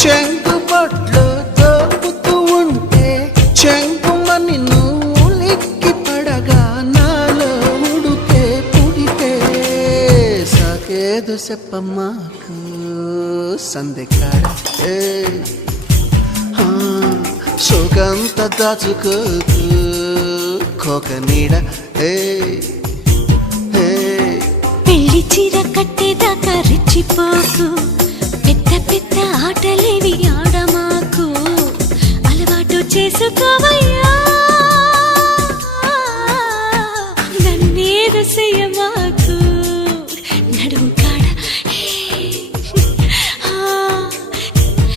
చెంగుబట్లు దోపుతూ ఉంటే చెంగుమని నువ్వు లిక్కి పడగా నాలో ఉడితే పుడితే సాకేదు చెప్పమ్మాకు సందెకాడ సుగంత దాచుకోకు కోక నీడ పెళ్లి చీర కట్టేదాకా రెచ్చిపోకు పెద్ద పెద్ద ఆటలేవి ఆడమాకు అలవాటు చేసుకోవయ్యా నన్నేదు చెయ్యమాకు